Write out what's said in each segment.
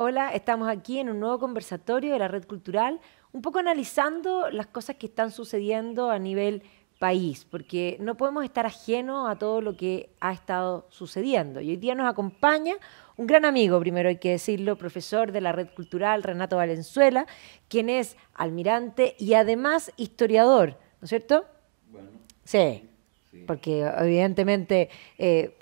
Hola, estamos aquí en un nuevo conversatorio de la Red Cultural, un poco analizando las cosas que están sucediendo a nivel país, porque no podemos estar ajenos a todo lo que ha estado sucediendo. Y hoy día nos acompaña un gran amigo, primero hay que decirlo, profesor de la Red Cultural, Renato Valenzuela, quien es almirante y además historiador, ¿no es cierto? Bueno, Sí, sí, sí. porque evidentemente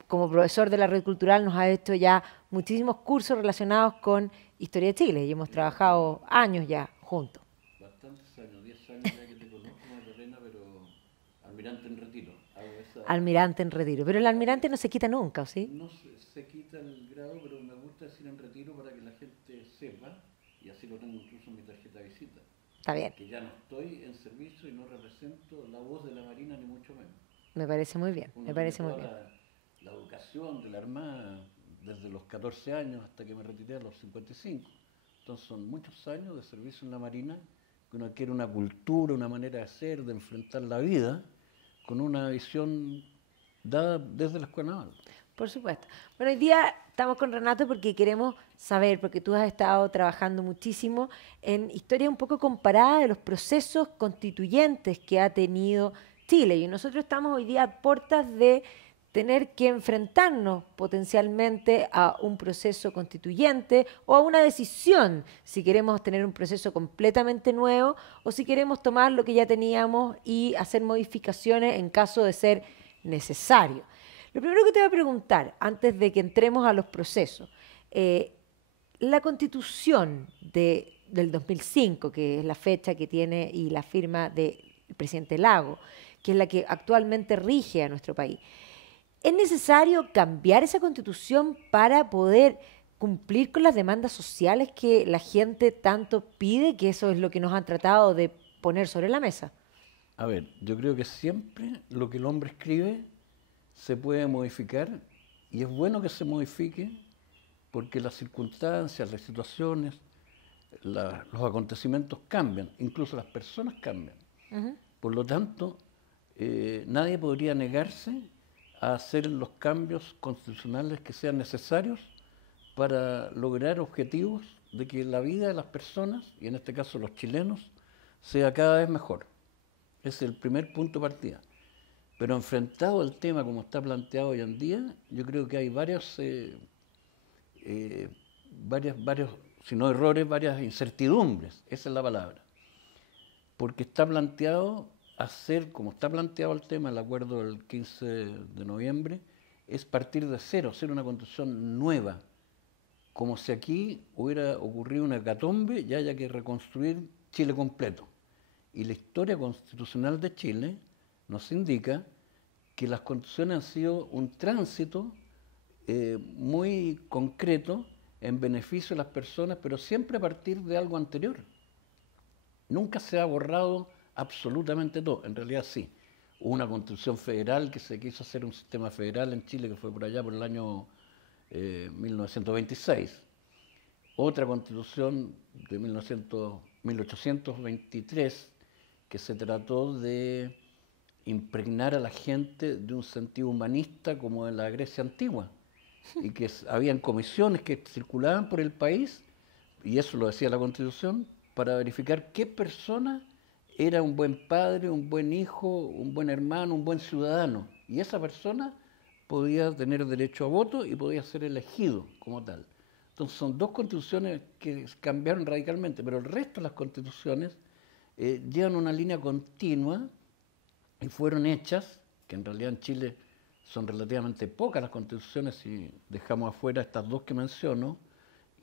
como profesor de la Red Cultural nos ha hecho ya muchísimos cursos relacionados con Historia de Chile y hemos trabajado años ya juntos. Bastantes años, 10 años ya que te conozco, Magdalena, pero almirante en retiro. Hago esa. Almirante en retiro, pero el Hago, almirante no se quita nunca, ¿o sí? no se quita el grado, pero me gusta decir en retiro para que la gente sepa, y así lo tengo incluso en mi tarjeta de visita, Está bien, que ya no estoy en servicio y no represento la voz de la Marina, ni mucho menos. me parece muy bien, me Uno tiene parece muy toda bien. la educación de la Armada desde los 14 años hasta que me retiré a los 55. Entonces son muchos años de servicio en la Marina, que uno adquiere una cultura, una manera de ser, de enfrentar la vida, con una visión dada desde la escuela naval. Por supuesto. Bueno, hoy día estamos con Renato porque queremos saber, porque tú has estado trabajando muchísimo en historia un poco comparada de los procesos constituyentes que ha tenido Chile. Y nosotros estamos hoy día a puertas de tener que enfrentarnos potencialmente a un proceso constituyente o a una decisión si queremos tener un proceso completamente nuevo o si queremos tomar lo que ya teníamos y hacer modificaciones en caso de ser necesario. Lo primero que te voy a preguntar, antes de que entremos a los procesos, eh, la constitución del 2005, que es la fecha que tiene y la firma del presidente Lago, que es la que actualmente rige a nuestro país, ¿es necesario cambiar esa constitución para poder cumplir con las demandas sociales que la gente tanto pide, que eso es lo que nos han tratado de poner sobre la mesa? A ver, yo creo que siempre lo que el hombre escribe se puede modificar y es bueno que se modifique porque las circunstancias, las situaciones, los acontecimientos cambian, incluso las personas cambian. Ujú. Por lo tanto, nadie podría negarse a hacer los cambios constitucionales que sean necesarios para lograr objetivos de que la vida de las personas, y en este caso los chilenos, sea cada vez mejor. Ese es el primer punto de partida. Pero enfrentado al tema como está planteado hoy en día, yo creo que hay eh, varios, si no errores, varias incertidumbres, esa es la palabra. Porque está planteado hacer, como está planteado el tema, el acuerdo del 15 de noviembre, es partir de cero, hacer una constitución nueva, como si aquí hubiera ocurrido una hecatombe y haya que reconstruir Chile completo. Y la historia constitucional de Chile nos indica que las constituciones han sido un tránsito muy concreto en beneficio de las personas, pero siempre a partir de algo anterior. Nunca se ha borrado absolutamente todo, en realidad sí. Hubo una constitución federal que se quiso hacer un sistema federal en Chile que fue por allá por el año 1926. Otra constitución de 1823 que se trató de impregnar a la gente de un sentido humanista como en la Grecia antigua y que habían comisiones que circulaban por el país, y eso lo decía la Constitución, para verificar qué persona era un buen padre, un buen hijo, un buen hermano, un buen ciudadano. Y esa persona podía tener derecho a voto y podía ser elegido como tal. Entonces son dos constituciones que cambiaron radicalmente, pero el resto de las constituciones llevan una línea continua y fueron hechas, que en realidad en Chile son relativamente pocas las constituciones si dejamos afuera estas dos que menciono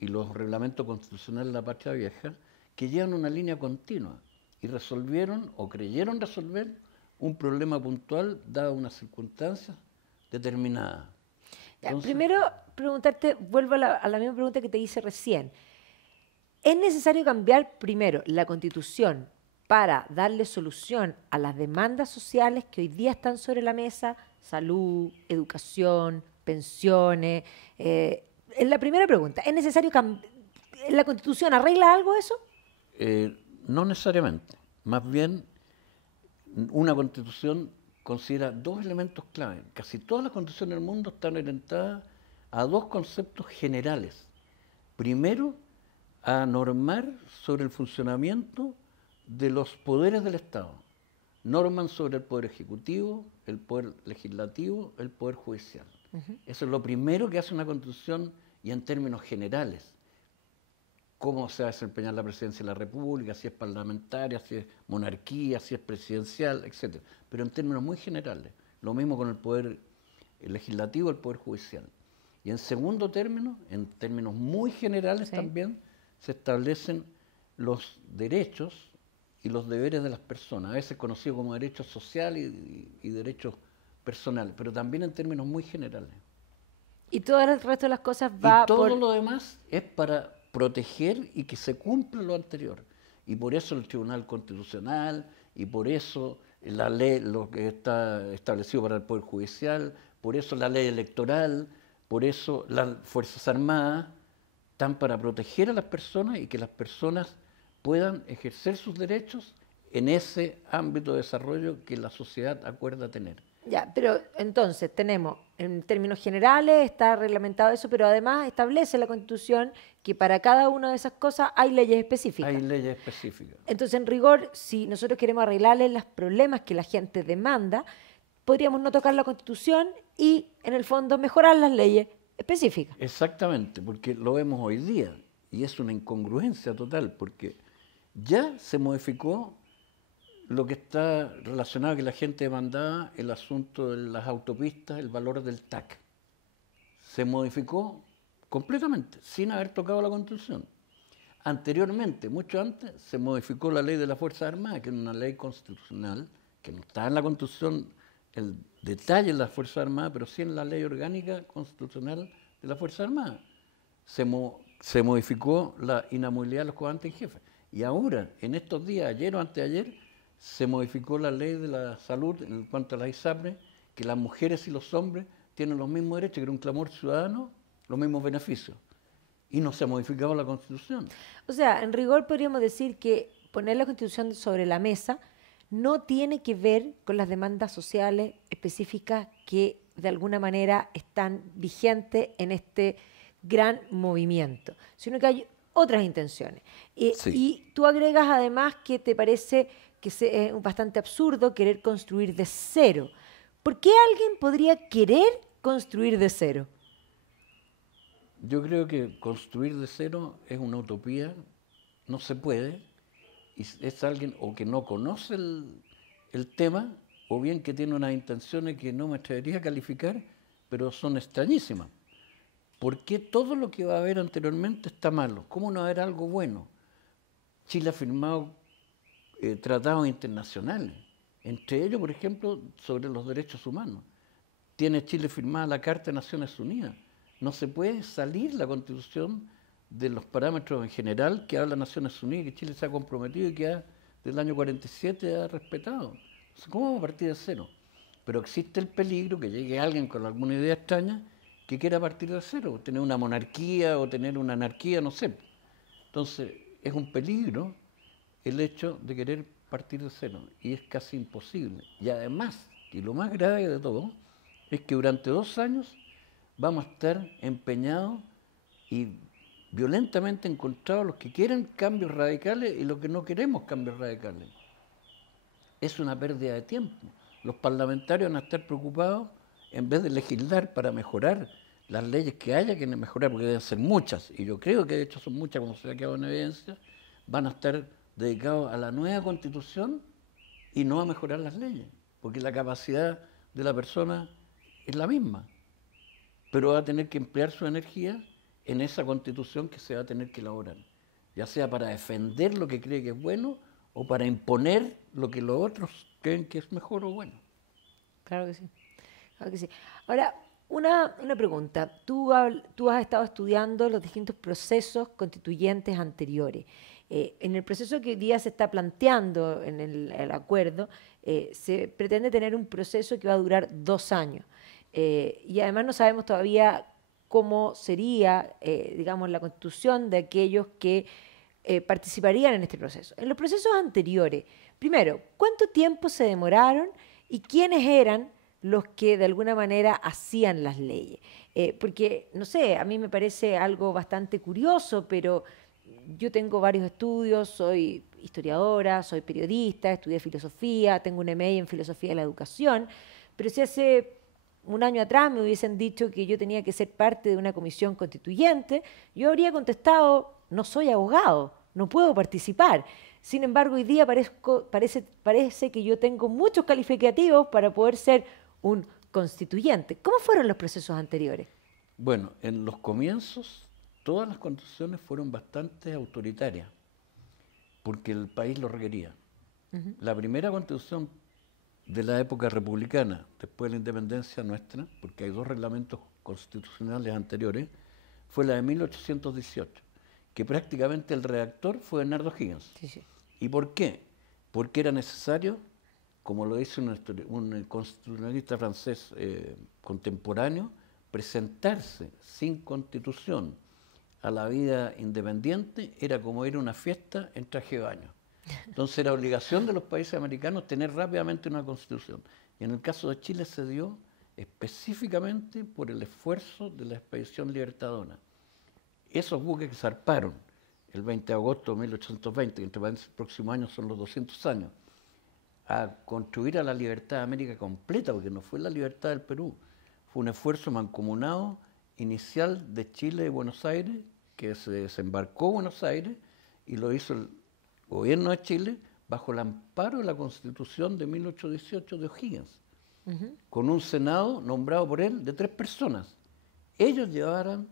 y los reglamentos constitucionales de la Patria Vieja, que llevan una línea continua y resolvieron o creyeron resolver un problema puntual dado unas circunstancias determinadas. Ya, Entonces, primero, preguntarte, vuelvo a la misma pregunta que te hice recién. ¿Es necesario cambiar primero la constitución para darle solución a las demandas sociales que hoy día están sobre la mesa? Salud, educación, pensiones. Es la primera pregunta. ¿Es necesario cambiar? ¿La constitución arregla algo de eso? no necesariamente, más bien una constitución considera dos elementos clave. Casi todas las constituciones del mundo están orientadas a dos conceptos generales. Primero, a normar sobre el funcionamiento de los poderes del Estado. Norman sobre el poder ejecutivo, el poder legislativo, el poder judicial. Eso es lo primero que hace una Constitución, y en términos generales. Cómo se va a desempeñar la presidencia de la República, si es parlamentaria, si es monarquía, si es presidencial, etc. Pero en términos muy generales. Lo mismo con el poder legislativo, el poder judicial. Y en segundo término, en términos muy generales también, se establecen los derechos y los deberes de las personas, a veces conocidos como derechos sociales y derechos personales, pero también en términos muy generales. Y todo el resto de las cosas va y todo lo demás es para proteger y que se cumpla lo anterior. Y por eso el Tribunal Constitucional, y por eso la ley, lo que está establecido para el Poder Judicial, por eso la ley electoral, por eso las Fuerzas Armadas, están para proteger a las personas y que las personas puedan ejercer sus derechos en ese ámbito de desarrollo que la sociedad acuerda tener. Ya, pero entonces tenemos, en términos generales, está reglamentado eso, pero además establece la Constitución que para cada una de esas cosas hay leyes específicas. Hay leyes específicas. Entonces, en rigor, si nosotros queremos arreglarle los problemas que la gente demanda, podríamos no tocar la Constitución y, en el fondo, mejorar las leyes específicas. Exactamente, porque lo vemos hoy día, y es una incongruencia total, porque ya se modificó lo que está relacionado, que la gente demandaba, el asunto de las autopistas, el valor del TAC. Se modificó completamente, sin haber tocado la Constitución. Anteriormente, mucho antes, se modificó la ley de las Fuerzas Armadas, que es una ley constitucional, que no está en la Constitución el detalle de las Fuerzas Armadas, pero sí en la ley orgánica constitucional de las Fuerzas Armadas. Se modificó la inamovilidad de los comandantes en jefe. Y ahora, en estos días, ayer o anteayer, se modificó la ley de la salud en cuanto a las ISAPRES, que las mujeres y los hombres tienen los mismos derechos, que era un clamor ciudadano, los mismos beneficios. Y no se ha modificado la Constitución. O sea, en rigor podríamos decir que poner la Constitución sobre la mesa no tiene que ver con las demandas sociales específicas que de alguna manera están vigentes en este gran movimiento, sino que hay otras intenciones. Sí. Y tú agregas además que te parece que es bastante absurdo querer construir de cero. ¿Por qué alguien podría querer construir de cero? Yo creo que construir de cero es una utopía, no se puede, y es alguien o que no conoce el tema, o bien que tiene unas intenciones que no me atrevería a calificar, pero son extrañísimas. ¿Por qué todo lo que va a haber anteriormente está malo? ¿Cómo no va a haber algo bueno? Chile ha firmado tratados internacionales, entre ellos, por ejemplo, sobre los derechos humanos. Tiene Chile firmada la Carta de Naciones Unidas. No se puede salir la Constitución de los parámetros en general que habla Naciones Unidas, que Chile se ha comprometido y que desde el año 47 ha respetado. Entonces, ¿cómo vamos a partir de cero? Pero existe el peligro que llegue alguien con alguna idea extraña que quiera partir de cero, tener una monarquía o tener una anarquía, no sé. Entonces, es un peligro el hecho de querer partir de cero, y es casi imposible. Y además, y lo más grave de todo, es que durante 2 años vamos a estar empeñados y violentamente encontrados los que quieren cambios radicales y los que no queremos cambios radicales. Es una pérdida de tiempo. Los parlamentarios van a estar preocupados, en vez de legislar para mejorar las leyes que haya que mejorar, porque deben ser muchas, y yo creo que de hecho son muchas, como se ha quedado en evidencia, van a estar dedicados a la nueva Constitución y no a mejorar las leyes, porque la capacidad de la persona es la misma, pero va a tener que emplear su energía en esa Constitución que se va a tener que elaborar, ya sea para defender lo que cree que es bueno o para imponer lo que los otros creen que es mejor o bueno. Claro que sí. Claro que sí. Ahora, una pregunta. Tú has estado estudiando los distintos procesos constituyentes anteriores. En el proceso que hoy día se está planteando en el acuerdo, se pretende tener un proceso que va a durar 2 años. Y además no sabemos todavía cómo sería, digamos, la constitución de aquellos que participarían en este proceso. En los procesos anteriores, primero, ¿cuánto tiempo se demoraron y quiénes eran los que de alguna manera hacían las leyes? Porque, no sé, a mí me parece algo bastante curioso, pero yo tengo varios estudios, soy historiadora, soy periodista, estudié filosofía, tengo un MA en filosofía de la educación, pero si hace un año atrás me hubiesen dicho que yo tenía que ser parte de una comisión constituyente, yo habría contestado, no soy abogado, no puedo participar. Sin embargo, hoy día parece que yo tengo muchos calificativos para poder ser un constituyente. ¿Cómo fueron los procesos anteriores? Bueno, en los comienzos todas las constituciones fueron bastante autoritarias, porque el país lo requería. La primera constitución de la época republicana, después de la independencia nuestra, porque hay dos reglamentos constitucionales anteriores, fue la de 1818, que prácticamente el redactor fue Bernardo Higgins. Sí, sí. ¿Y por qué? Porque era necesario, como lo dice un constitucionalista francés contemporáneo, presentarse sin constitución a la vida independiente era como ir a una fiesta en traje de baño. Entonces era obligación de los países americanos tener rápidamente una constitución. Y en el caso de Chile se dio específicamente por el esfuerzo de la expedición Libertadona. Esos buques que zarparon el 20 de agosto de 1820, que entre paréntesis el próximo año son los 200 años, a construir a la libertad de América completa, porque no fue la libertad del Perú, fue un esfuerzo mancomunado inicial de Chile y Buenos Aires, que se desembarcó Buenos Aires y lo hizo el gobierno de Chile bajo el amparo de la Constitución de 1818 de O'Higgins, con un Senado nombrado por él de 3 personas. Ellos llevaron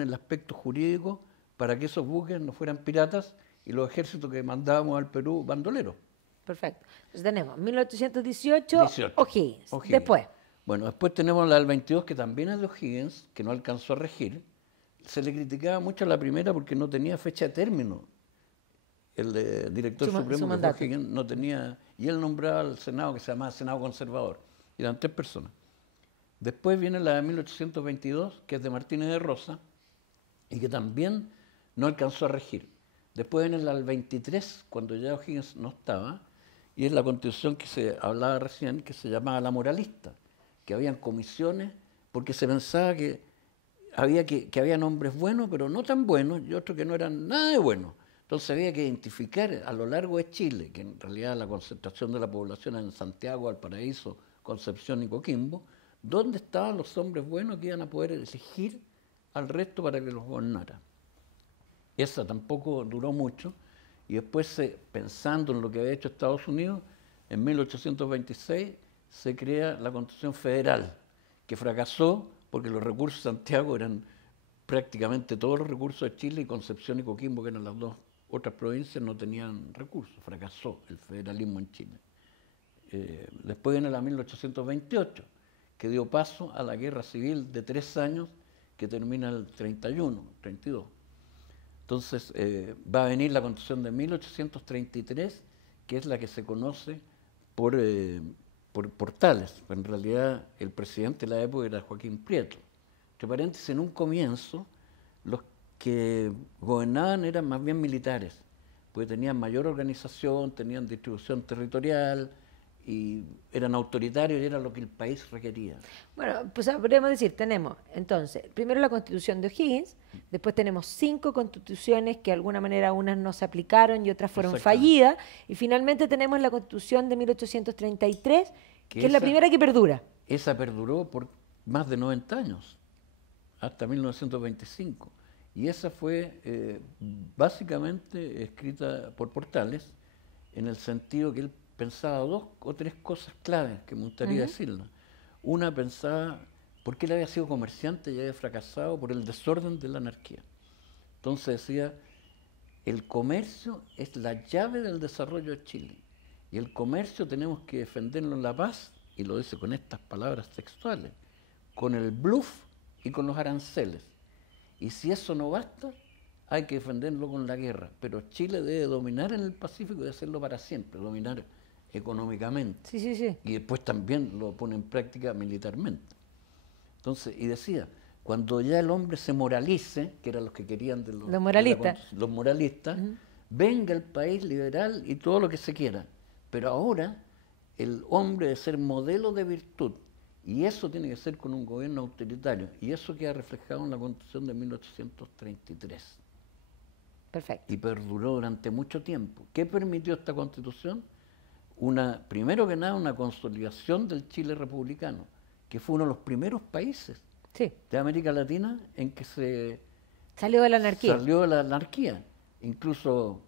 el aspecto jurídico para que esos buques no fueran piratas y los ejércitos que mandábamos al Perú bandoleros. Perfecto. Entonces tenemos 1818, O'Higgins. Después. Bueno, después tenemos la del 22, que también es de O'Higgins, que no alcanzó a regir. Se le criticaba mucho a la primera porque no tenía fecha de término. El director supremo, que fue O'Higgins, no tenía... Y él nombraba al Senado, que se llamaba Senado Conservador. Y eran 3 personas. Después viene la de 1822, que es de Martínez de Rosa, y que también no alcanzó a regir. Después viene la del 23, cuando ya O'Higgins no estaba, y es la constitución que se hablaba recién, que se llamaba la moralista, que habían comisiones, porque se pensaba que había hombres buenos, pero no tan buenos, y otros que no eran nada de buenos. Entonces había que identificar a lo largo de Chile, que en realidad la concentración de la población era en Santiago, Valparaíso, Concepción y Coquimbo, dónde estaban los hombres buenos que iban a poder elegir al resto para que los gobernara. Esa tampoco duró mucho, y después, pensando en lo que había hecho Estados Unidos, en 1826 se crea la Constitución Federal, que fracasó porque los recursos de Santiago eran prácticamente todos los recursos de Chile, y Concepción y Coquimbo, que eran las 2 otras provincias, no tenían recursos. Fracasó el federalismo en Chile. Después viene la 1828, que dio paso a la guerra civil de 3 años, que termina el 31, 32. Entonces va a venir la Constitución de 1833, que es la que se conoce por Portales. En realidad el presidente de la época era Joaquín Prieto. Entre paréntesis, en un comienzo los que gobernaban eran más bien militares, porque tenían mayor organización, tenían distribución territorial y eran autoritarios y era lo que el país requería. Bueno, pues podríamos decir, tenemos entonces, primero la Constitución de O'Higgins, después tenemos 5 constituciones que de alguna manera unas no se aplicaron y otras fueron fallidas, y finalmente tenemos la Constitución de 1833, que es la primera que perdura. Esa perduró por más de 90 años, hasta 1925. Y esa fue básicamente escrita por Portales, en el sentido que él pensaba 2 o 3 cosas claves que me gustaría decirlo. Una, pensaba, porque él había sido comerciante y había fracasado por el desorden de la anarquía. Entonces decía, el comercio es la llave del desarrollo de Chile. Y el comercio tenemos que defenderlo en la paz, y lo dice con estas palabras textuales, con el bluff y con los aranceles. Y si eso no basta, hay que defenderlo con la guerra. Pero Chile debe dominar en el Pacífico y hacerlo para siempre, dominar económicamente. Sí, sí, sí. Y después también lo pone en práctica militarmente. Entonces, y decía, cuando ya el hombre se moralice, que eran los que querían de los moralistas, venga el país liberal y todo lo que se quiera. Pero ahora el hombre debe ser modelo de virtud. Y eso tiene que ser con un gobierno autoritario. Y eso queda reflejado en la Constitución de 1833. Perfecto. y perduró durante mucho tiempo. ¿Qué permitió esta Constitución? Primero que nada, una consolidación del Chile republicano, que fue uno de los primeros países Sí. de América Latina en que se Salió de la anarquía. salió de la anarquía. Incluso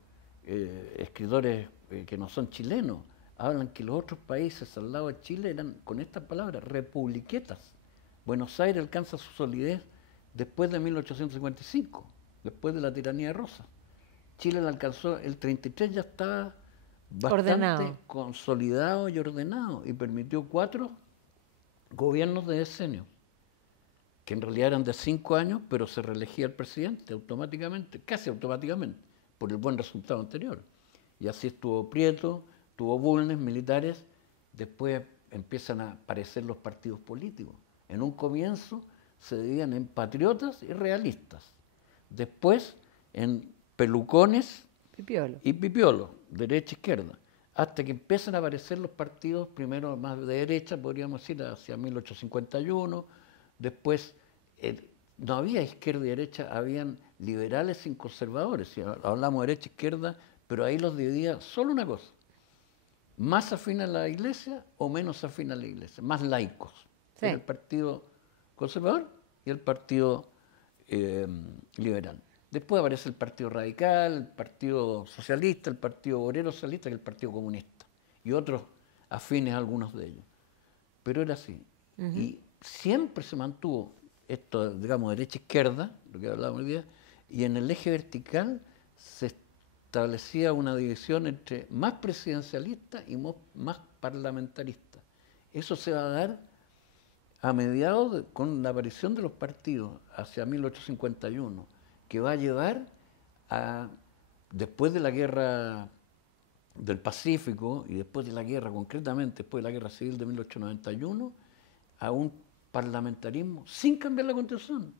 escritores que no son chilenos hablan que los otros países al lado de Chile eran, con estas palabras, republiquetas. Buenos Aires alcanza su solidez después de 1855, después de la tiranía de Rosas. Chile la alcanzó, el 33 ya estaba bastante Ordenado. consolidado y ordenado y permitió 4 gobiernos de decenio, que en realidad eran de 5 años, pero se reelegía el presidente automáticamente, casi automáticamente, por el buen resultado anterior. Y así estuvo Prieto, tuvo Bulnes, militares, después empiezan a aparecer los partidos políticos. En un comienzo se dividían en patriotas y realistas, después en pelucones Pipiolo. y pipiolo, derecha e izquierda, hasta que empiezan a aparecer los partidos, primero más de derecha, podríamos decir, hacia 1851, después no había izquierda y derecha, habían liberales sin conservadores, si hablamos de derecha e izquierda, pero ahí los dividía solo una cosa, más afín a la iglesia o menos afín a la iglesia, más laicos. Sí. Era el partido conservador y el partido liberal. Después aparece el Partido Radical, el Partido Socialista, el Partido Obrero Socialista y el Partido Comunista. Y otros afines a algunos de ellos. Pero era así. Y siempre se mantuvo esto, digamos, derecha-izquierda, lo que hablábamos hoy día, y en el eje vertical se establecía una división entre más presidencialista y más parlamentarista. Eso se va a dar a mediados, con la aparición de los partidos hacia 1851, que va a llevar a, después de la guerra del Pacífico y después de la guerra, concretamente después de la guerra civil de 1891, a un parlamentarismo sin cambiar la Constitución.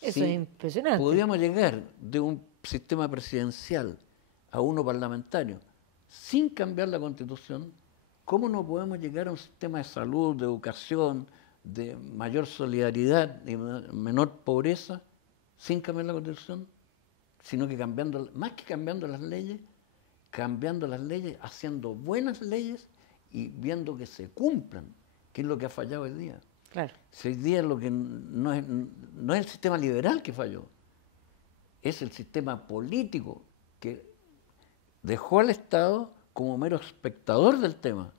Eso Si es impresionante. podíamos llegar de un sistema presidencial a uno parlamentario sin cambiar la Constitución, ¿cómo no podemos llegar a un sistema de salud, de educación, de mayor solidaridad y menor pobreza sin cambiar la Constitución? Sino que cambiando, más que cambiando las leyes, haciendo buenas leyes y viendo que se cumplan, que es lo que ha fallado hoy día. Claro. Si hoy día lo que no es el sistema liberal que falló, es el sistema político que dejó al Estado como mero espectador del tema,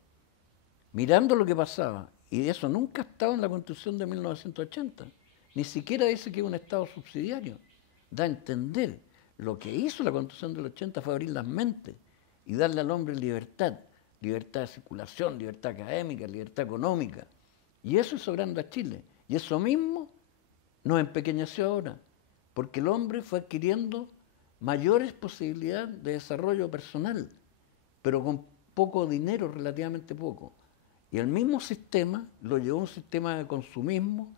mirando lo que pasaba. Y eso nunca ha estado en la Constitución de 1980. Ni siquiera dice que es un Estado subsidiario. Da a entender. Lo que hizo la Constitución del 80 fue abrir las mentes y darle al hombre libertad. Libertad de circulación, libertad académica, libertad económica. Y eso hizo grande a Chile. Y eso mismo nos empequeñeció ahora. Porque el hombre fue adquiriendo mayores posibilidades de desarrollo personal, pero con poco dinero, relativamente poco. Y el mismo sistema lo llevó a un sistema de consumismo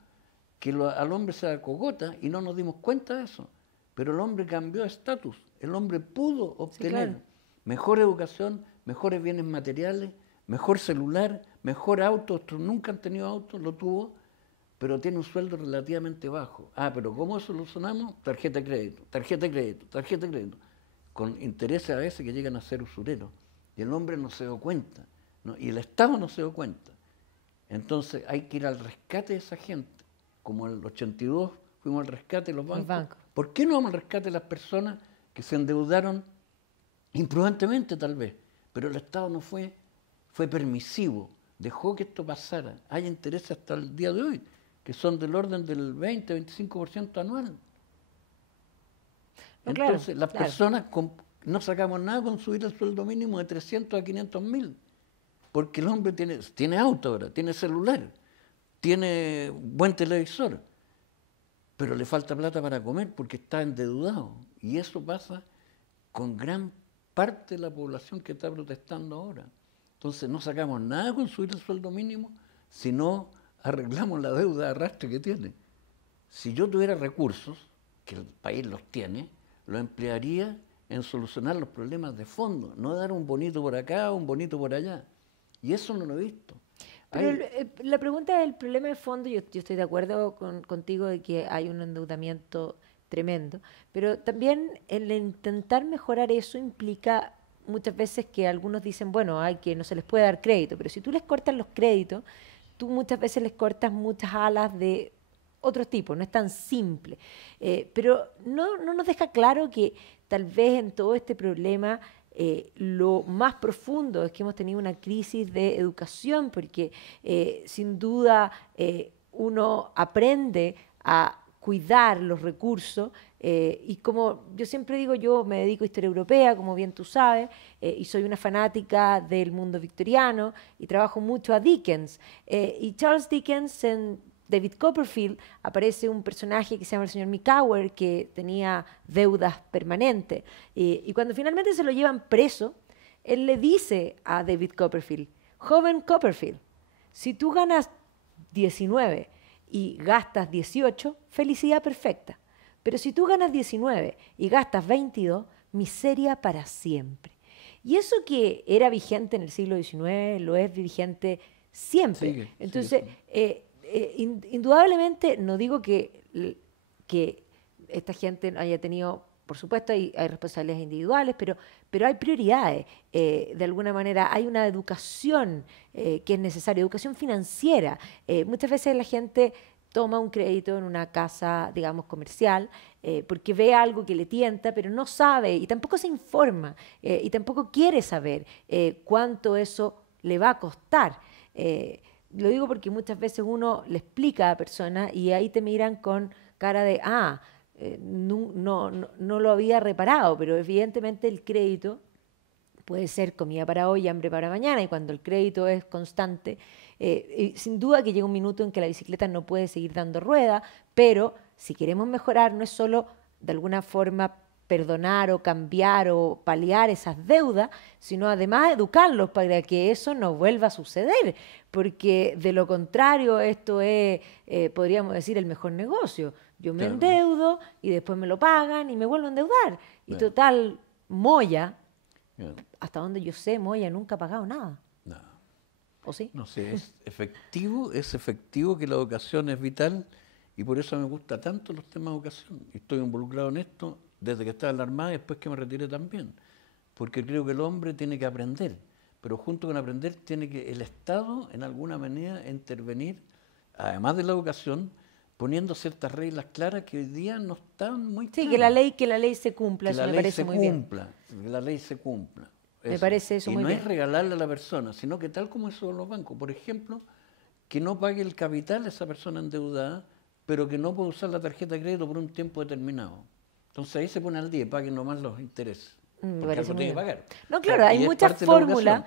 que al hombre se acogota y no nos dimos cuenta de eso. Pero el hombre cambió de estatus. El hombre pudo obtener mejor educación, mejores bienes materiales, mejor celular, mejor auto. Otros nunca han tenido auto, lo tuvo, pero tiene un sueldo relativamente bajo. Ah, pero ¿cómo solucionamos? Tarjeta de crédito, tarjeta de crédito, tarjeta de crédito. Con intereses a veces que llegan a ser usureros. Y el hombre no se dio cuenta, ¿no? Y el Estado no se dio cuenta. Entonces hay que ir al rescate de esa gente. Como en el 82 fuimos al rescate de los bancos. ¿Por qué no vamos al rescate de las personas que se endeudaron imprudentemente tal vez? Pero el Estado no fue permisivo, dejó que esto pasara. Hay intereses hasta el día de hoy que son del orden del 20-25% anual. No, Entonces, las personas no sacamos nada con subir el sueldo mínimo de 300 a 500.000, porque el hombre tiene auto ahora, tiene celular, tiene buen televisor, pero le falta plata para comer porque está endeudado. Y eso pasa con gran parte de la población que está protestando ahora. Entonces, no sacamos nada con subir el sueldo mínimo si no arreglamos la deuda de arrastre que tiene. Si yo tuviera recursos, que el país los tiene, los emplearía en solucionar los problemas de fondo, no dar un bonito por acá, un bonito por allá. Y eso no lo he visto. Pero la pregunta del problema de fondo, yo estoy de acuerdo contigo de que hay un endeudamiento tremendo. Pero también el intentar mejorar eso implica muchas veces que algunos dicen, bueno, hay que no se les puede dar crédito, pero si tú les cortas los créditos, tú muchas veces les cortas muchas alas de otros tipos, no es tan simple. Pero no nos deja claro que tal vez en todo este problema lo más profundo es que hemos tenido una crisis de educación, porque sin duda uno aprende a cuidar los recursos y como yo siempre digo, yo me dedico a historia europea, como bien tú sabes, y soy una fanática del mundo victoriano y trabajo mucho a Dickens. Y Charles Dickens en David Copperfield aparece un personaje que se llama el señor Micawber, que tenía deudas permanentes. Y cuando finalmente se lo llevan preso, él le dice a David Copperfield, joven Copperfield, si tú ganas 19 y gastas 18, felicidad perfecta. Pero si tú ganas 19 y gastas 22, miseria para siempre. Y eso que era vigente en el siglo XIX lo es vigente siempre. Entonces, indudablemente, no digo que esta gente haya tenido, por supuesto, hay responsabilidades individuales, pero hay prioridades. De alguna manera, hay una educación que es necesaria, educación financiera. Muchas veces la gente toma un crédito en una casa, digamos, comercial, porque ve algo que le tienta, pero no sabe y tampoco se informa y tampoco quiere saber cuánto eso le va a costar. Lo digo porque muchas veces uno le explica a personas y ahí te miran con cara de, no lo había reparado, pero evidentemente el crédito puede ser comida para hoy y hambre para mañana, y cuando el crédito es constante, sin duda que llega un minuto en que la bicicleta no puede seguir dando rueda, pero si queremos mejorar no es solo de alguna forma perdonar o cambiar o paliar esas deudas, sino además educarlos para que eso no vuelva a suceder, porque de lo contrario esto es, podríamos decir, el mejor negocio. Yo me endeudo y después me lo pagan y me vuelvo a endeudar. Y total, Moya, hasta donde yo sé, Moya nunca ha pagado nada. No. ¿O sí? No sé, es efectivo que la educación es vital y por eso me gusta tanto los temas de educación. Estoy involucrado en esto desde que estaba en la Armada y después que me retiré también, porque creo que el hombre tiene que aprender, pero junto con aprender tiene que el Estado en alguna manera intervenir, además de la educación, poniendo ciertas reglas claras que hoy día no están muy claras. Sí, que la ley se cumpla, eso me parece muy bien. Que la ley se cumpla. Me parece eso muy bien. Y no es regalarle a la persona, sino que tal como eso los bancos, por ejemplo, que no pague el capital esa persona endeudada, pero que no puede usar la tarjeta de crédito por un tiempo determinado. Entonces ahí se pone al día y paguen nomás los intereses. Porque algo tiene que pagar. No, claro, hay muchas fórmulas,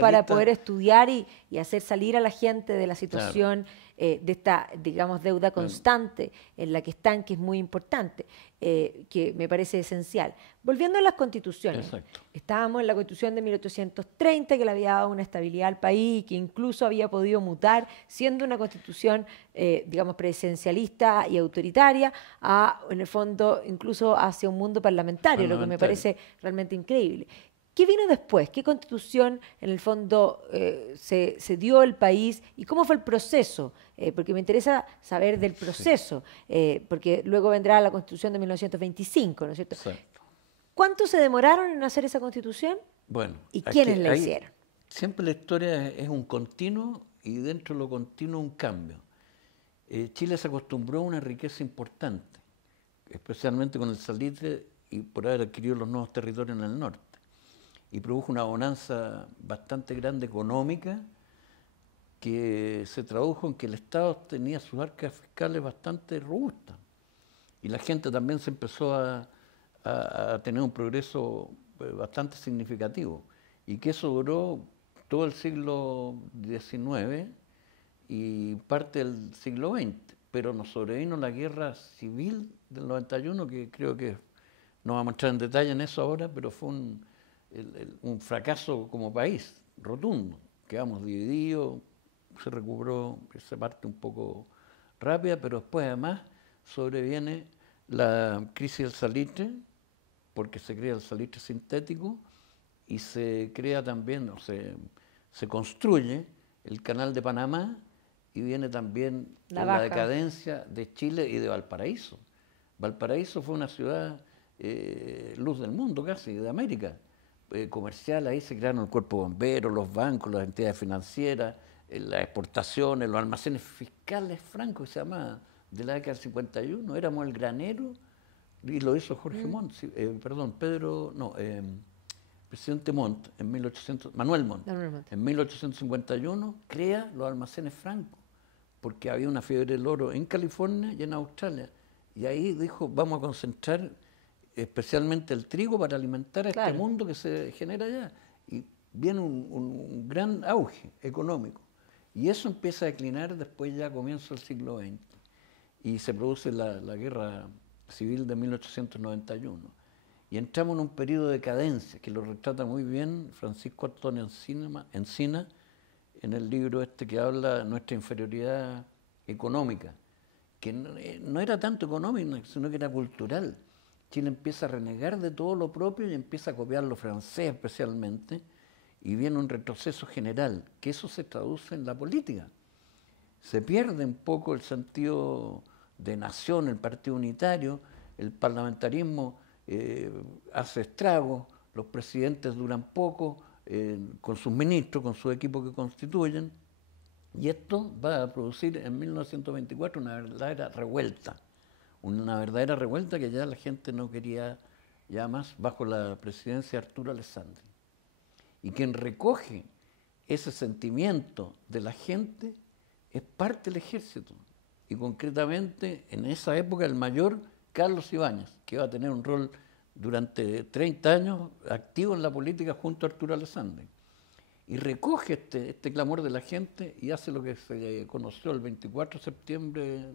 para poder estudiar y hacer salir a la gente de la situación de esta, digamos, deuda constante en la que están, que es muy importante, que me parece esencial. Volviendo a las constituciones, estábamos en la Constitución de 1830, que le había dado una estabilidad al país y que incluso había podido mutar, siendo una constitución, digamos, presidencialista y autoritaria, en el fondo, incluso hacia un mundo parlamentario, lo que me parece realmente increíble. ¿Qué vino después? ¿Qué constitución en el fondo se dio el país y cómo fue el proceso? Porque me interesa saber del proceso, porque luego vendrá la constitución de 1925, ¿no es cierto? Exacto. ¿Cuánto se demoraron en hacer esa constitución? Bueno, ¿y quiénes la hicieron? Siempre la historia es un continuo y dentro de lo continuo un cambio. Chile se acostumbró a una riqueza importante, especialmente con el salitre y por haber adquirido los nuevos territorios en el norte. Y produjo una bonanza bastante grande económica que se tradujo en que el Estado tenía sus arcas fiscales bastante robustas. Y la gente también se empezó a tener un progreso bastante significativo. Y que eso duró todo el siglo XIX y parte del siglo XX. Pero nos sobrevino la guerra civil del 91, que creo que no vamos a entrar en detalle en eso ahora, pero fue un fracaso como país, rotundo. Quedamos divididos, se recuperó esa parte un poco rápida, pero después además sobreviene la crisis del salitre, porque se crea el salitre sintético y se crea también, se construye el canal de Panamá y viene también la decadencia de Chile y de Valparaíso. Valparaíso fue una ciudad luz del mundo casi, de América. Comercial, ahí se crearon el cuerpo bombero, los bancos, las entidades financieras, las exportaciones, los almacenes fiscales francos, que se llama, de la década del 51. Éramos el granero, y lo hizo Jorge Montt, perdón, Pedro, no, presidente Montt, Manuel Montt, en 1851 crea los almacenes francos, porque había una fiebre del oro en California y en Australia. Y ahí dijo, vamos a concentrar especialmente el trigo para alimentar a este mundo que se genera allá. Y viene un gran auge económico. Y eso empieza a declinar después ya a comienzo del siglo XX. Y se produce la guerra civil de 1891. Y entramos en un periodo de decadencia, que lo retrata muy bien Francisco Antonio Encina en el libro este que habla de nuestra inferioridad económica, que no era tanto económico, sino que era cultural. Chile empieza a renegar de todo lo propio y empieza a copiar lo francés especialmente, y viene un retroceso general, que eso se traduce en la política. Se pierde un poco el sentido de nación, el partido unitario, el parlamentarismo hace estragos, los presidentes duran poco, con sus ministros, con su equipo que constituyen, y esto va a producir en 1924 una verdadera revuelta que ya la gente no quería ya más bajo la presidencia de Arturo Alessandri. Y quien recoge ese sentimiento de la gente es parte del ejército, y concretamente en esa época el mayor Carlos Ibáñez, que va a tener un rol durante 30 años activo en la política junto a Arturo Alessandri. Y recoge este clamor de la gente y hace lo que se conoció el 24 de septiembre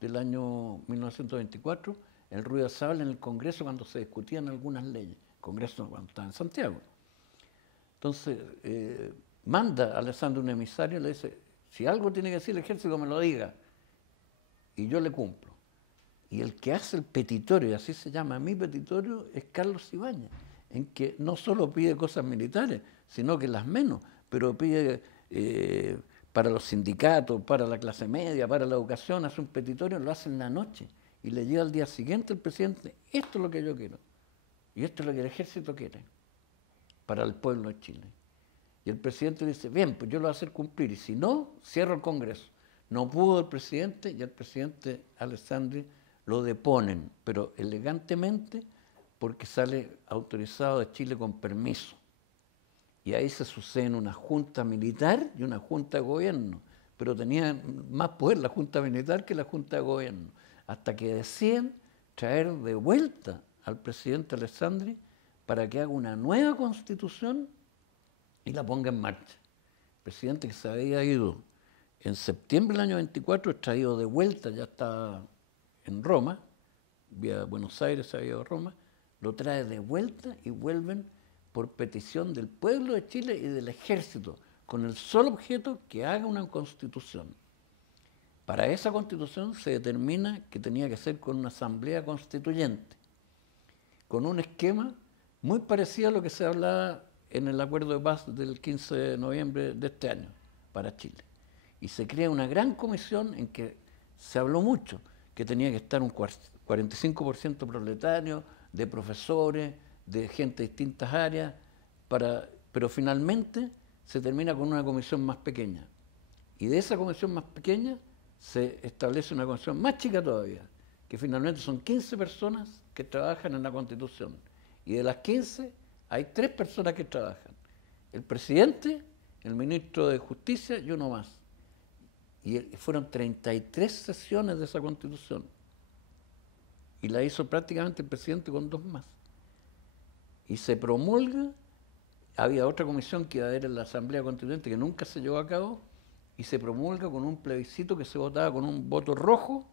del año 1924, el ruido de sable en el Congreso cuando se discutían algunas leyes. El Congreso cuando estaba en Santiago. Entonces, manda a Alessandri un emisario y le dice, si algo tiene que decir el ejército, me lo diga, y yo le cumplo. Y el que hace el petitorio, y así se llama mi petitorio, es Carlos Ibáñez, en que no solo pide cosas militares, sino que las menos, pero pide para los sindicatos, para la clase media, para la educación, hace un petitorio, lo hace en la noche, y le llega al día siguiente al presidente, esto es lo que yo quiero, y esto es lo que el ejército quiere, para el pueblo de Chile. Y el presidente dice, bien, pues yo lo voy a hacer cumplir, y si no, cierro el Congreso. No pudo el presidente, y el presidente Alessandri lo deponen, pero elegantemente, porque sale autorizado de Chile con permiso. Y ahí se suceden una junta militar y una junta de gobierno, pero tenía más poder la junta militar que la junta de gobierno, hasta que deciden traer de vuelta al presidente Alessandri para que haga una nueva constitución y la ponga en marcha. El presidente que se había ido en septiembre del año 24 es traído de vuelta, ya está en Roma, vía Buenos Aires se había ido a Roma, lo trae de vuelta y vuelven por petición del pueblo de Chile y del ejército, con el solo objeto que haga una constitución. Para esa constitución se determina que tenía que ser con una asamblea constituyente, con un esquema muy parecido a lo que se hablaba en el acuerdo de paz del 15 de noviembre de este año para Chile. Y se crea una gran comisión en que se habló mucho, que tenía que estar un 45% proletario, de profesores, de gente de distintas áreas, pero finalmente se termina con una comisión más pequeña. Y de esa comisión más pequeña se establece una comisión más chica todavía, que finalmente son 15 personas que trabajan en la Constitución. Y de las 15 hay 3 personas que trabajan. El presidente, el ministro de Justicia y uno más. Y fueron 33 sesiones de esa Constitución. Y la hizo prácticamente el presidente con 2 más. Y se promulga, había otra comisión que iba a haber en la Asamblea Constituyente que nunca se llevó a cabo, y se promulga con un plebiscito que se votaba con un voto rojo,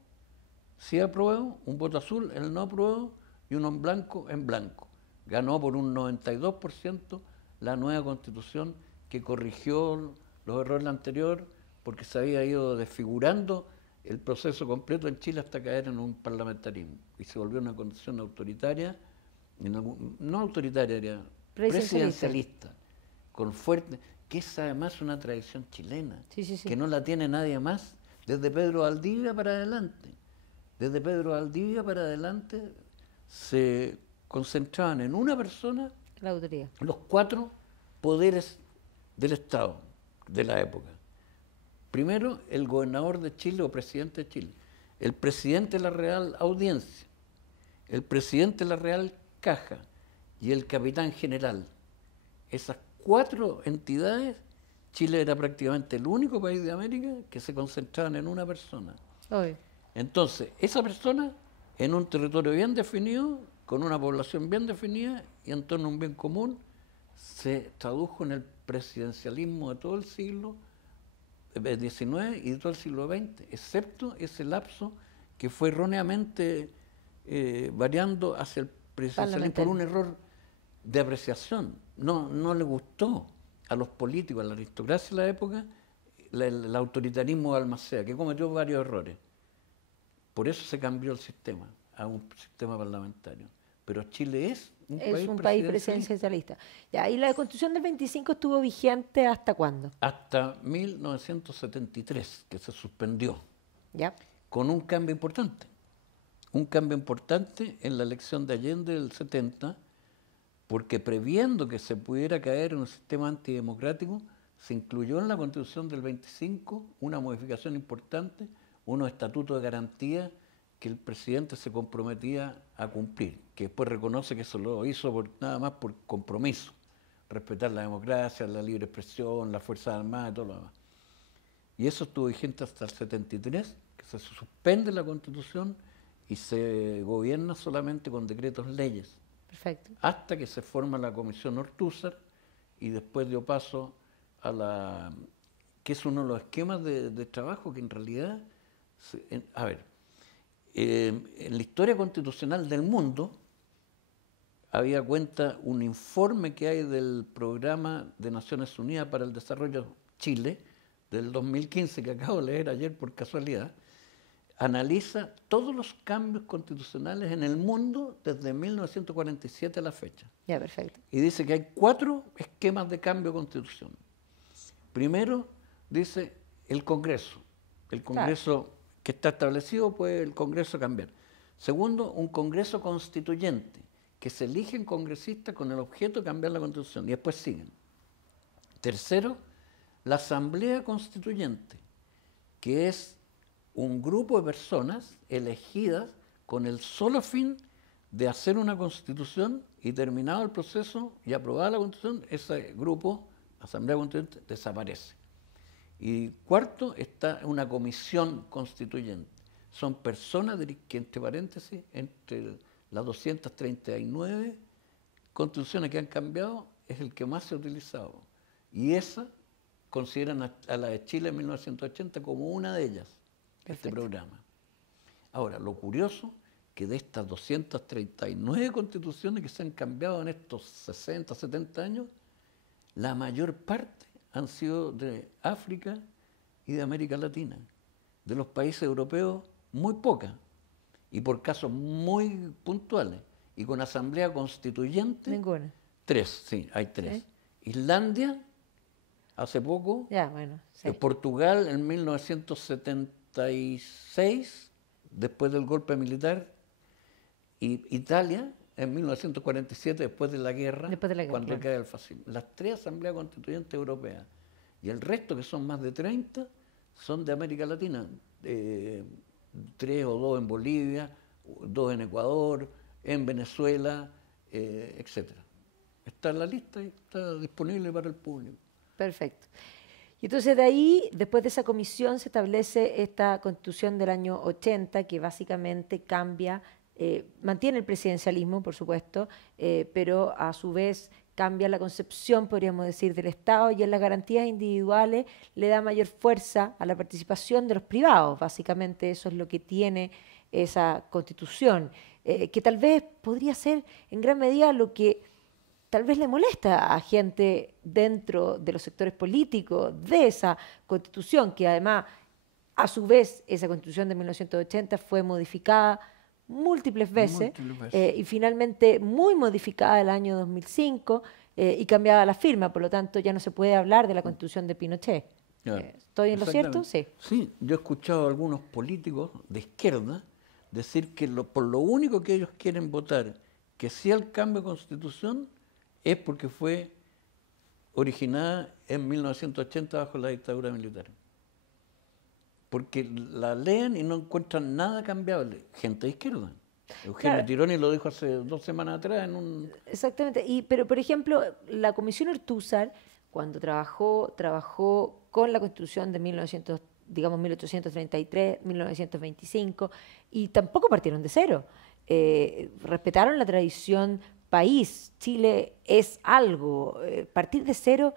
sí apruebo, un voto azul, el no apruebo, y uno en blanco. Ganó por un 92% la nueva Constitución que corrigió los errores anteriores, porque se había ido desfigurando el proceso completo en Chile hasta caer en un parlamentarismo. Y se volvió una condición autoritaria, no autoritaria, era presidencialista, con fuerte, que es además una tradición chilena, que no la tiene nadie más, desde Pedro Valdivia para adelante. Desde Pedro Valdivia para adelante se concentraban en una persona La autoridad. los 4 poderes del Estado de la época. Primero, el gobernador de Chile o presidente de Chile, el presidente de la Real Audiencia, el presidente de la Real Caja y el capitán general. Esas 4 entidades, Chile era prácticamente el único país de América que se concentraban en una persona. Obvio. Entonces, esa persona, en un territorio bien definido, con una población bien definida y en torno a un bien común, se tradujo en el presidencialismo de todo el siglo XIX y de todo el siglo XX, excepto ese lapso que fue erróneamente variando hacia el presidencialismo por un error de apreciación. No le gustó a los políticos, a la aristocracia de la época, el autoritarismo de Balmaceda, que cometió varios errores. Por eso se cambió el sistema a un sistema parlamentario. Pero Chile es un país presidencialista. Ya, ¿y la Constitución del 25 estuvo vigente hasta cuándo? Hasta 1973, que se suspendió. Ya. Con un cambio importante. Un cambio importante en la elección de Allende del 70, porque previendo que se pudiera caer en un sistema antidemocrático, se incluyó en la Constitución del 25 una modificación importante, unos estatutos de garantía que el presidente se comprometía a cumplir, que después reconoce que eso lo hizo nada más por compromiso, respetar la democracia, la libre expresión, las Fuerzas Armadas y todo lo demás. Y eso estuvo vigente hasta el 73, que se suspende la Constitución y se gobierna solamente con decretos leyes. Perfecto. Hasta que se forma la Comisión Ortúzar y después dio paso a la... que es uno de los esquemas de trabajo que en realidad... en la historia constitucional del mundo había cuenta un informe que hay del Programa de Naciones Unidas para el Desarrollo Chile del 2015, que acabo de leer ayer por casualidad, analiza todos los cambios constitucionales en el mundo desde 1947 a la fecha. Ya, perfecto. Y dice que hay 4 esquemas de cambio de constitución. Primero, dice el Congreso. El Congreso... Claro. Que está establecido, puede el Congreso cambiar. Segundo, un Congreso constituyente, que se eligen congresistas con el objeto de cambiar la Constitución, y después siguen. Tercero, la Asamblea Constituyente, que es un grupo de personas elegidas con el solo fin de hacer una Constitución y terminado el proceso y aprobada la Constitución, ese grupo, Asamblea Constituyente, desaparece. Y cuarto, está una comisión constituyente. Son personas que, entre paréntesis, entre las 239 constituciones que han cambiado, es el que más se ha utilizado. Y esa consideran a la de Chile en 1980 como una de ellas, este programa. Ahora, lo curioso, que de estas 239 constituciones que se han cambiado en estos 60, 70 años, la mayor parte han sido de África y de América Latina. De los países europeos, muy pocas, y por casos muy puntuales, y con asamblea constituyente. Ninguna. 3, sí, hay 3. ¿Sí? Islandia, hace poco. Ya, bueno, sí. Portugal en 1976, después del golpe militar, y Italia en 1947, después de la guerra, cuando cae el fascismo. Las 3 asambleas constituyentes europeas. Y el resto, que son más de 30, son de América Latina. 3 o 2 en Bolivia, 2 en Ecuador, en Venezuela, etc. Está en la lista y está disponible para el público. Perfecto. Y entonces de ahí, después de esa comisión, se establece esta Constitución del año 80, que básicamente cambia... mantiene el presidencialismo, por supuesto, pero a su vez cambia la concepción, podríamos decir, del Estado, y en las garantías individuales le da mayor fuerza a la participación de los privados. Básicamente eso es lo que tiene esa Constitución, que tal vez podría ser en gran medida lo que tal vez le molesta a gente dentro de los sectores políticos de esa Constitución, que además, a su vez, esa Constitución de 1980 fue modificada múltiples veces. Y finalmente muy modificada el año 2005 y cambiada la firma, por lo tanto ya no se puede hablar de la Constitución de Pinochet. ¿Estoy en lo cierto? Sí. Sí, yo he escuchado a algunos políticos de izquierda decir que por lo único que ellos quieren votar que sí al cambio de constitución es porque fue originada en 1980 bajo la dictadura militar. Porque la leen y no encuentran nada cambiable. Gente de izquierda. Eugenio Claro. Tironi lo dijo hace 2 semanas atrás en un... Exactamente. Pero, por ejemplo, la Comisión Ortúzar, cuando trabajó con la Constitución de 1900, digamos 1833, 1925, y tampoco partieron de cero. Respetaron la tradición país. Chile es algo. Partir de cero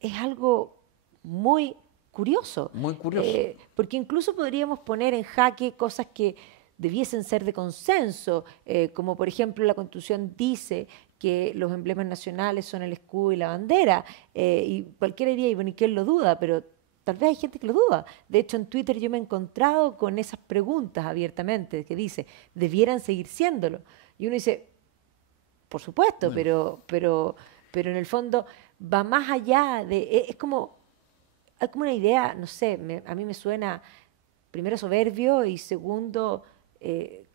es algo muy curioso. Muy curioso. Porque incluso podríamos poner en jaque cosas que debiesen ser de consenso, como por ejemplo la Constitución dice que los emblemas nacionales son el escudo y la bandera, y cualquiera diría, y bueno, ¿y quién lo duda? Pero tal vez hay gente que lo duda. De hecho, en Twitter yo me he encontrado con esas preguntas abiertamente, que dice, ¿debieran seguir siéndolo? Y uno dice, por supuesto, Bueno. pero en el fondo va más allá de, es como, hay como una idea, no sé, a mí me suena primero soberbio y segundo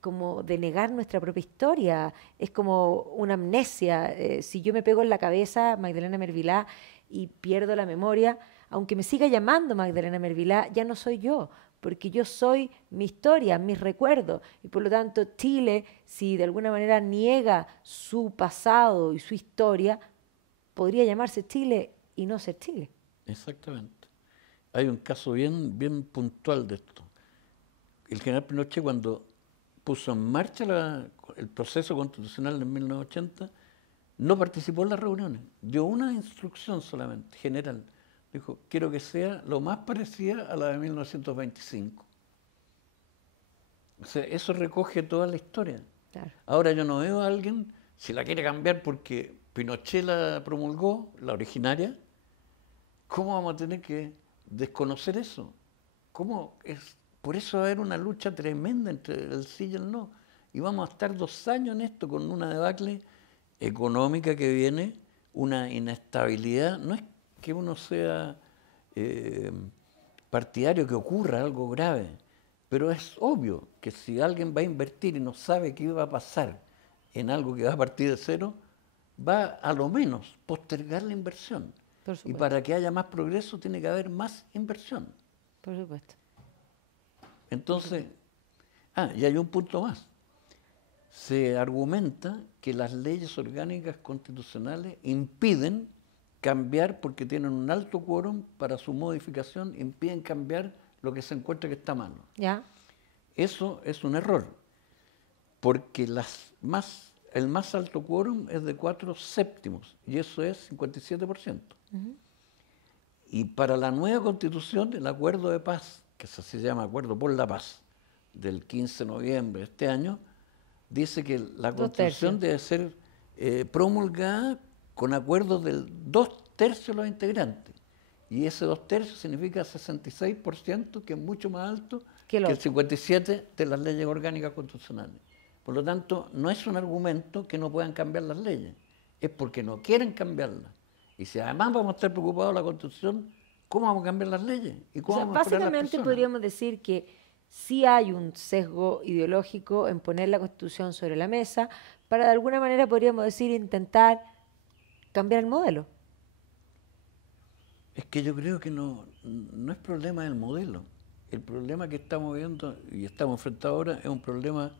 como de negar nuestra propia historia. Es como una amnesia. Si yo me pego en la cabeza Magdalena Mervilá y pierdo la memoria, aunque me siga llamando Magdalena Mervilá, ya no soy yo, porque yo soy mi historia, mis recuerdos. Y por lo tanto, Chile, si de alguna manera niega su pasado y su historia, podría llamarse Chile y no ser Chile. Exactamente. Hay un caso bien puntual de esto. El general Pinochet, cuando puso en marcha el proceso constitucional en 1980, no participó en las reuniones. Dio una instrucción solamente, general. Dijo, quiero que sea lo más parecida a la de 1925. O sea, eso recoge toda la historia. Claro. Ahora yo no veo a alguien, si la quiere cambiar porque Pinochet la promulgó, la originaria, ¿cómo vamos a tener que desconocer eso? ¿Cómo es? Por eso va a haber una lucha tremenda entre el sí y el no. Y vamos a estar 2 años en esto con una debacle económica que viene, una inestabilidad. No es que uno sea partidario que ocurra algo grave, pero es obvio que si alguien va a invertir y no sabe qué va a pasar en algo que va a partir de cero, va a lo menos postergar la inversión. Por Y supuesto. para que haya más progreso tiene que haber más inversión. Por supuesto. Entonces, y hay un punto más. Se argumenta que las leyes orgánicas constitucionales impiden cambiar, porque tienen un alto quórum para su modificación, impiden cambiar lo que se encuentra que está mal. ¿Ya? Eso es un error, porque el más alto quórum es de 4/7, y eso es 57%. Y para la nueva constitución, el acuerdo de paz, que se llama Acuerdo por la Paz, del 15 de noviembre de este año, dice que la 2 constitución tercios. debe ser promulgada con acuerdos del 2/3 de los integrantes. Y ese 2/3 significa 66%, que es mucho más alto Que el que el otro. 57% de las leyes orgánicas constitucionales. Por lo tanto, no es un argumento que no puedan cambiar las leyes, es porque no quieren cambiarlas. Y si además vamos a estar preocupados de la Constitución, ¿cómo vamos a cambiar las leyes? ¿Y O cómo sea, vamos a mejorar a las básicamente personas? podríamos decir que sí hay un sesgo ideológico en poner la Constitución sobre la mesa para de alguna manera podríamos decir intentar cambiar el modelo. Es que yo creo que no es problema del modelo. El problema que estamos viendo y estamos enfrentados ahora es un problema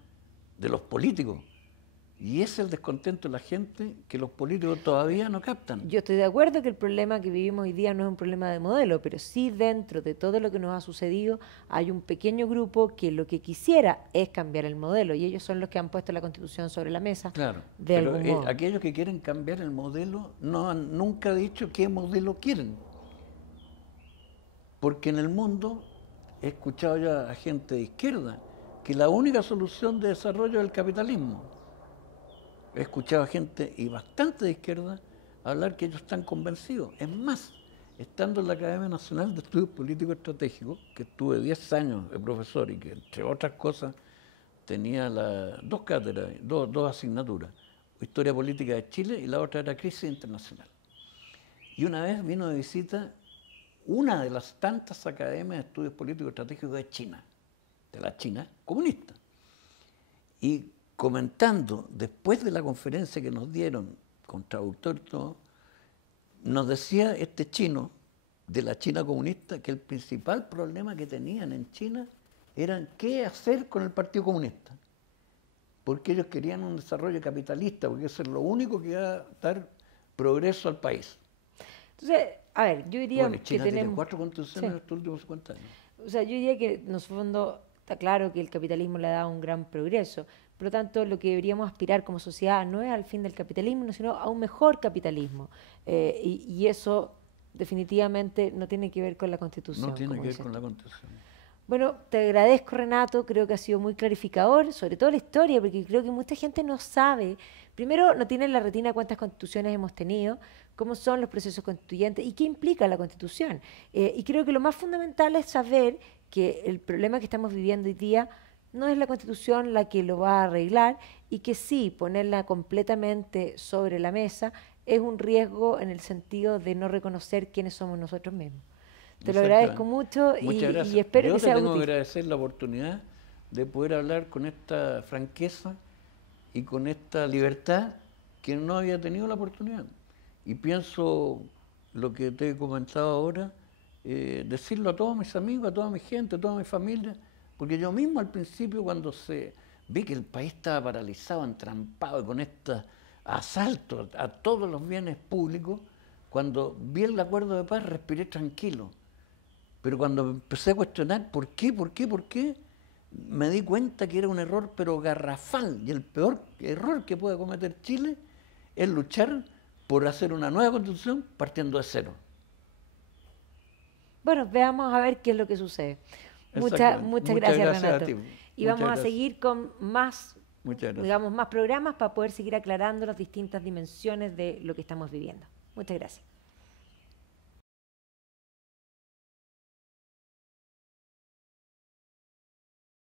de los políticos. Y ese es el descontento de la gente que los políticos todavía no captan. Yo estoy de acuerdo que el problema que vivimos hoy día no es un problema de modelo, pero sí dentro de todo lo que nos ha sucedido hay un pequeño grupo que lo que quisiera es cambiar el modelo y ellos son los que han puesto la Constitución sobre la mesa Claro, de pero algún modo. aquellos que quieren cambiar el modelo no han nunca dicho qué modelo quieren. Porque en el mundo he escuchado ya a gente de izquierda que la única solución de desarrollo es el capitalismo. He escuchado a gente, y bastante de izquierda, hablar que ellos están convencidos. Es más, estando en la Academia Nacional de Estudios Políticos Estratégicos, que estuve 10 años de profesor y que, entre otras cosas, tenía 2 cátedras, dos asignaturas, Historia Política de Chile y la otra era Crisis Internacional. Y una vez vino de visita una de las tantas academias de estudios políticos estratégicos de China, de la China comunista. y comentando, después de la conferencia que nos dieron, con traductor y todo, nos decía este chino de la China comunista que el principal problema que tenían en China era qué hacer con el Partido Comunista. Porque ellos querían un desarrollo capitalista, porque eso es lo único que va a dar progreso al país. Entonces, a ver, yo diría Bueno, China que tiene tenemos... 4 constituciones en estos últimos 50 años. O sea, yo diría que en el fondo está claro que el capitalismo le ha dado un gran progreso. Por lo tanto, lo que deberíamos aspirar como sociedad no es al fin del capitalismo, sino a un mejor capitalismo. Y eso definitivamente no tiene que ver con la Constitución. No tiene como que ver dices con tú. la Constitución. Bueno, te agradezco, Renato, creo que ha sido muy clarificador, sobre todo la historia, porque creo que mucha gente no sabe, primero no tiene en la retina cuántas constituciones hemos tenido, cómo son los procesos constituyentes y qué implica la constitución. Y creo que lo más fundamental es saber que el problema que estamos viviendo hoy día no es la constitución la que lo va a arreglar y que sí, ponerla completamente sobre la mesa es un riesgo en el sentido de no reconocer quiénes somos nosotros mismos. Te lo agradezco mucho Muchas gracias. y espero Yo que te sea tengo útil. que agradecer la oportunidad de poder hablar con esta franqueza y con esta libertad que no había tenido la oportunidad. Y pienso lo que te he comentado ahora, decirlo a todos mis amigos, a toda mi gente, a toda mi familia, porque yo mismo al principio cuando vi que el país estaba paralizado, entrampado con estos asaltos a todos los bienes públicos, cuando vi el acuerdo de paz respiré tranquilo. Pero cuando empecé a cuestionar por qué, me di cuenta que era un error pero garrafal. Y el peor error que puede cometer Chile es luchar por hacer una nueva constitución partiendo de cero. Bueno, veamos a ver qué es lo que sucede. Muchas gracias, Renato. a ti. Y vamos a seguir con más, Muchas más programas para poder seguir aclarando las distintas dimensiones de lo que estamos viviendo. Muchas gracias.